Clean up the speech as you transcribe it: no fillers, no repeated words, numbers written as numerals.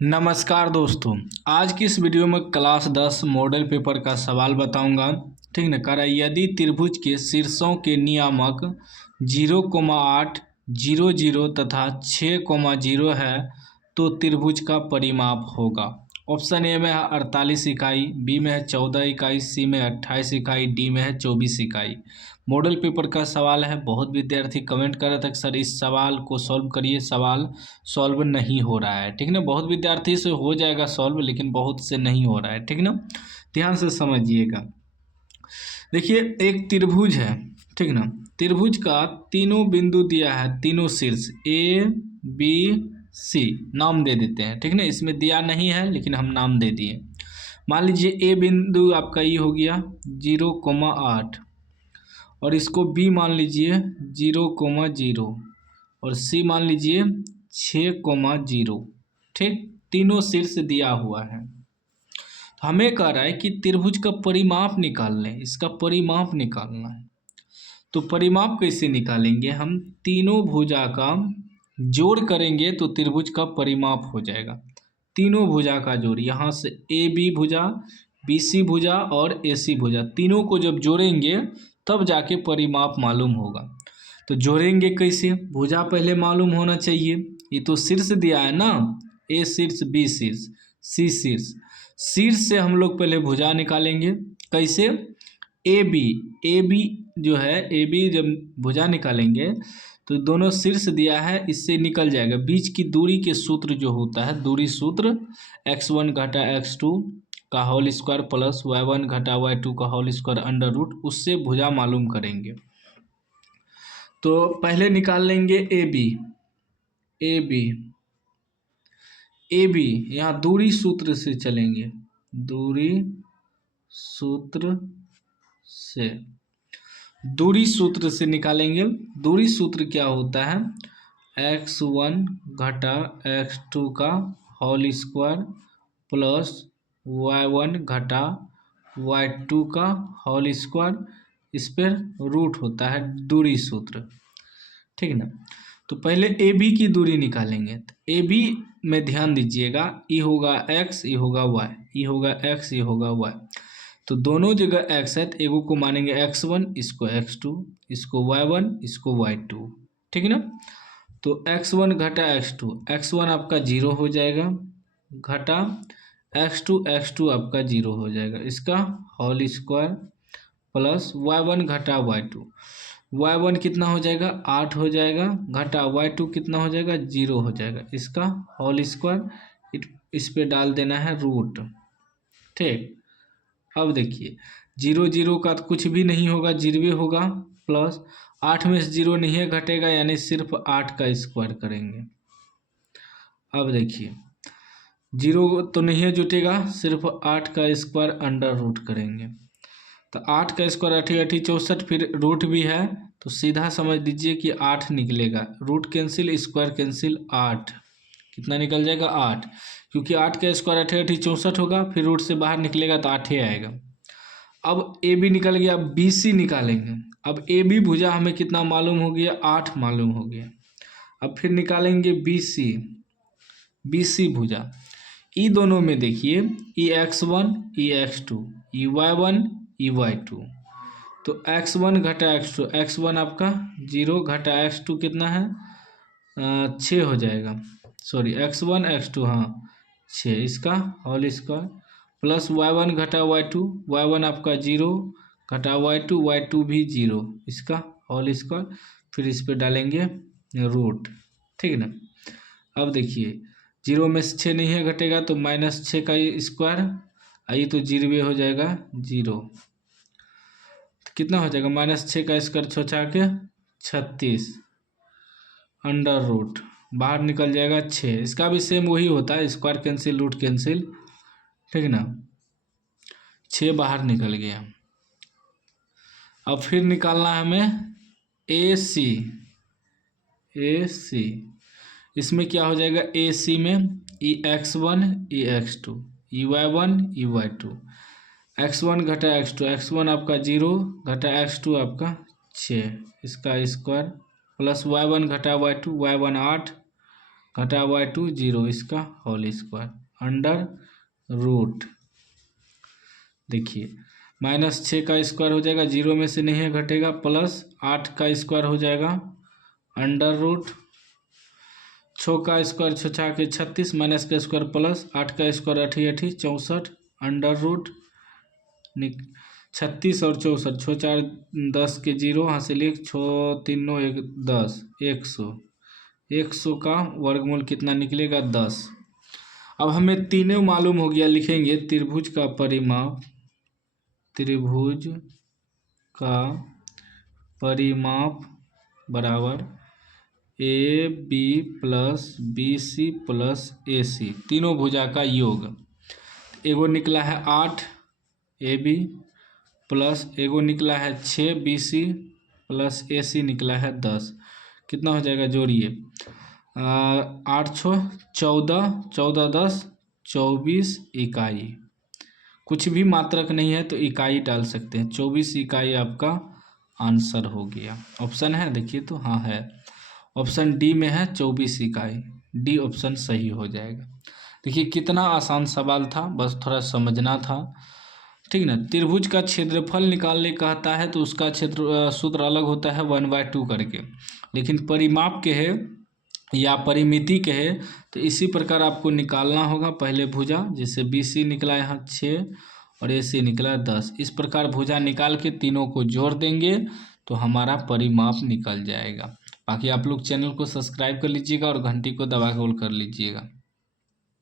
नमस्कार दोस्तों। आज की इस वीडियो में क्लास 10 मॉडल पेपर का सवाल बताऊंगा। ठीक ना। कह रहा है यदि त्रिभुज के शीर्षों के नियामक 0,8, 0,0 तथा 6,0 है तो त्रिभुज का परिमाप होगा। ऑप्शन ए में है 48 इकाई, बी में है 14 इकाई, सी में 28 इकाई, डी में है 24 इकाई। मॉडल पेपर का सवाल है। बहुत विद्यार्थी कमेंट कर रहे थे कि सर इस सवाल को सॉल्व करिए, सवाल सॉल्व नहीं हो रहा है। ठीक ना। बहुत विद्यार्थी से हो जाएगा सॉल्व, लेकिन बहुत से नहीं हो रहा है। ठीक ना। ध्यान से समझिएगा। देखिए एक त्रिभुज है। ठीक ना। त्रिभुज का तीनों बिंदु दिया है, तीनों शीर्ष ए बी सी नाम दे देते हैं। ठीक ना। इसमें दिया नहीं है लेकिन हम नाम दे दिए। मान लीजिए ए बिंदु आपका ये हो गया 0,8 और इसको बी मान लीजिए 0,0 और सी मान लीजिए 6,0। ठीक। तीनों शीर्ष दिया हुआ है। हमें कह रहा है कि त्रिभुज का परिमाप निकाल लें, इसका परिमाप निकालना है। तो परिमाप कैसे निकालेंगे? हम तीनों भुजा का जोड़ करेंगे तो त्रिभुज का परिमाप हो जाएगा। तीनों भुजा का जोड़, यहाँ से ए बी भुजा, बी सी भुजा और ए सी भुजा, तीनों को जब जोड़ेंगे तब जाके परिमाप मालूम होगा। तो जोड़ेंगे कैसे? भुजा पहले मालूम होना चाहिए। ये तो शीर्ष दिया है ना, ए शीर्ष बी शीर्ष सी शीर्ष। शीर्ष से हम लोग पहले भुजा निकालेंगे। कैसे? ए बी जो है, ए बी जब भुजा निकालेंगे तो दोनों शीर्ष दिया है, इससे निकल जाएगा। बीच की दूरी के सूत्र जो होता है, दूरी सूत्र x1 घटा x2 का होल स्क्वायर प्लस y1 घटा y2 का होल स्क्वायर अंडर रूट, उससे भुजा मालूम करेंगे। तो पहले निकाल लेंगे ए बी यहाँ दूरी सूत्र से चलेंगे, दूरी सूत्र से निकालेंगे। दूरी सूत्र क्या होता है? x1 घटा x2 का होल स्क्वायर प्लस y1 घटा y2 का होल स्क्वायर, इस पर रूट होता है दूरी सूत्र। ठीक ना। तो पहले ए बी की दूरी निकालेंगे। तो ए बी में ध्यान दीजिएगा, ई होगा x, ई होगा y, ई होगा x, ई होगा y। तो दोनों जगह x है तो एगो को मानेंगे x1, इसको x2, इसको y1, इसको y2। ठीक है ना। तो x1 घटा x2, x1 आपका 0 हो जाएगा, घटा x2 आपका 0 हो जाएगा, इसका होल स्क्वायर प्लस y1 घटा y2, y1 कितना हो जाएगा? 8 हो जाएगा, घटा y2 कितना हो जाएगा? 0 हो जाएगा, इसका होल स्क्वायर, इस पे डाल देना है रूट। ठीक। अब देखिए 0 का तो कुछ भी नहीं होगा, 0 होगा, प्लस 8 में से 0 नहीं है, घटेगा, यानी सिर्फ 8 का स्क्वायर करेंगे। अब देखिए 0 तो नहीं है जुटेगा, सिर्फ 8 का स्क्वायर अंडर रूट करेंगे। तो 8 का स्क्वायर 8 8 64, फिर रूट भी है तो सीधा समझ लीजिए कि 8 निकलेगा। रूट कैंसिल, स्क्वायर कैंसिल, 8 कितना निकल जाएगा? 8, क्योंकि 8 का स्क्वायर 8 8 64 होगा, फिर रूट से बाहर निकलेगा तो 8 ही आएगा। अब ए बी निकल गया, अब बी सी निकालेंगे। अब ए बी भुजा हमें कितना मालूम हो गया? 8 मालूम हो गया। अब फिर निकालेंगे बी सी भुजा। ई दोनों में देखिए, ई x1, ई x2, ई y1, ई y2। तो x1 घटा x2, x1 आपका 0 घटा x2 कितना है? 6 हो जाएगा। सॉरी x1 x2, हाँ 6, इसका होल स्क्वायर प्लस y1 घटा y2, y1 आपका 0 घटा y2 भी 0, इसका होल स्क्वायर, फिर इस पे डालेंगे रूट। ठीक ना। अब देखिए 0 में से 6 नहीं है, घटेगा तो -6 का स्क्वायर, आई तो 0 हो जाएगा 0। तो कितना हो जाएगा? -6 का स्क्वायर छोटा के 36 अंडर रूट, बाहर निकल जाएगा 6। इसका भी सेम वही होता है, स्क्वायर कैंसिल, रूट कैंसिल। ठीक ना। 6 बाहर निकल गया। अब फिर निकालना है हमें ए सी। इसमें क्या हो जाएगा? ए सी में ई x1, ई x2, ई y1, ई y2, x1 घटा x2, x1 आपका 0 घटा x2 आपका 6, इसका स्क्वायर प्लस y1 घटा y2, y1 8 घटा y2 0, इसका होल स्क्वायर अंडर रूट। देखिए -6 का स्क्वायर हो जाएगा, 0 में से नहीं है घटेगा, प्लस 8 का स्क्वायर हो जाएगा अंडर रूट 6 का स्क्वायर 6 के 36 माइनस का स्क्वायर प्लस 8 का स्क्वायर 8 8 64 अंडर रूट 36 और 64 6 4 10 के 0 यहाँ से लिख 6 3 9 1 10 100 का वर्गमूल कितना निकलेगा 10। अब हमें तीनों मालूम हो गया, लिखेंगे त्रिभुज का परिमाप, त्रिभुज का परिमाप बराबर A B plus B C plus A C, तीनों भुजा का योग। एगो निकला है 8 ए बी प्लस एगो निकला है 6 बी सी प्लस ए सी निकला है 10। कितना हो जाएगा जोड़िए 8 6 14 14 10 24 इकाई। कुछ भी मात्रक नहीं है तो इकाई डाल सकते हैं, 24 इकाई आपका आंसर हो गया। ऑप्शन है देखिए तो हाँ है, ऑप्शन डी में है 24 इकाई, डी ऑप्शन सही हो जाएगा। देखिए कितना आसान सवाल था, बस थोड़ा समझना था, ठीक ना। त्रिभुज का क्षेत्रफल निकालने कहता है तो उसका क्षेत्र सूत्र अलग होता है 1/2 करके, लेकिन परिमाप के है या परिमिति के है तो इसी प्रकार आपको निकालना होगा। पहले भुजा, जैसे बी सी निकला यहाँ 6 और ए सी निकला 10, इस प्रकार भुजा निकाल के तीनों को जोड़ देंगे तो हमारा परिमाप निकल जाएगा। बाकी आप लोग चैनल को सब्सक्राइब कर लीजिएगा और घंटी को दबा के ऑल कर लीजिएगा।